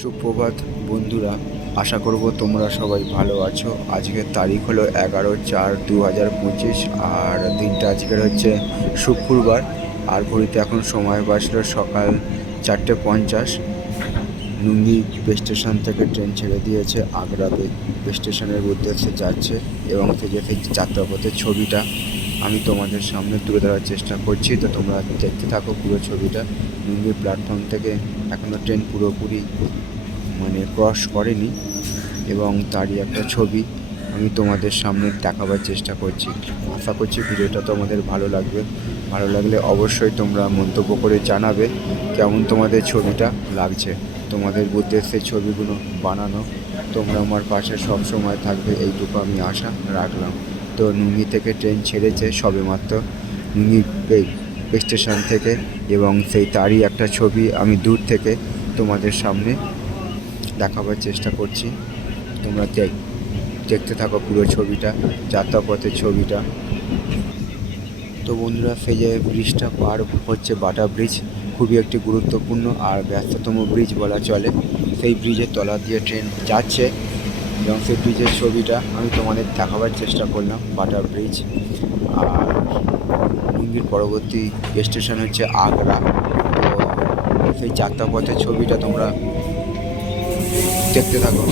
সুপ্রভাত বন্ধুরা, আশা করব তোমরা সবাই ভালো আছো। আজকের তারিখ হলো 11/4/2025 আর দিনটা আজকের হচ্ছে শুক্রবার। আর ঘড়িতে এখন সময় বাজলো সকাল 4:50। নুঙ্গি স্টেশন থেকে ট্রেন ছেড়ে দিয়েছে, আগ্রা স্টেশনের উদ্দেশ্যে যাচ্ছে এবং সেই যাত্রাপথের ছবিটা আমি তোমাদের সামনে তুলে ধরার চেষ্টা করছি। তো তোমরা দেখতে থাকো পুরো ছবিটা। নুঙ্গি প্ল্যাটফর্ম থেকে এখনও ট্রেন পুরোপুরি ক্রস করেনি এবং তারই একটা ছবি আমি তোমাদের সামনে দেখাবার চেষ্টা করছি। আশা করছি ভিডিওটা তোমাদের ভালো লাগবে। ভালো লাগলে অবশ্যই তোমরা মন্তব্য করে জানাবে কেমন তোমাদের ছবিটা লাগছে। তোমাদের উদ্দেশ্যে ছবিগুলো বানানো। তোমরা আমার পাশে সব সময় থাকবে, এইটুকু আমি আশা রাখলাম। তো নুঙ্গি থেকে ট্রেন ছেড়েছে সবেমাত্র নুঙ্গি স্টেশন থেকে এবং সেই তারই একটা ছবি আমি দূর থেকে তোমাদের সামনে দেখাবার চেষ্টা করছি। তোমরা দেখতে থাকো পুরো ছবিটা, যাত্রাপথের ছবিটা। তো বন্ধুরা, সেই যে ব্রিজটা পার হচ্ছে বাটা ব্রিজ, খুবই একটি গুরুত্বপূর্ণ আর ব্যস্ততম ব্রিজ বলা চলে। সেই ব্রিজের তলা দিয়ে ট্রেন যাচ্ছে এবং সেই ব্রিজের ছবিটা আমি তোমাদের দেখাবার চেষ্টা করলাম, বাটা ব্রিজ। আর নুঙ্গির পরবর্তী স্টেশন হচ্ছে আগ্রা। তো সেই যাত্রাপথের ছবিটা তোমরা দেখতে থাকো।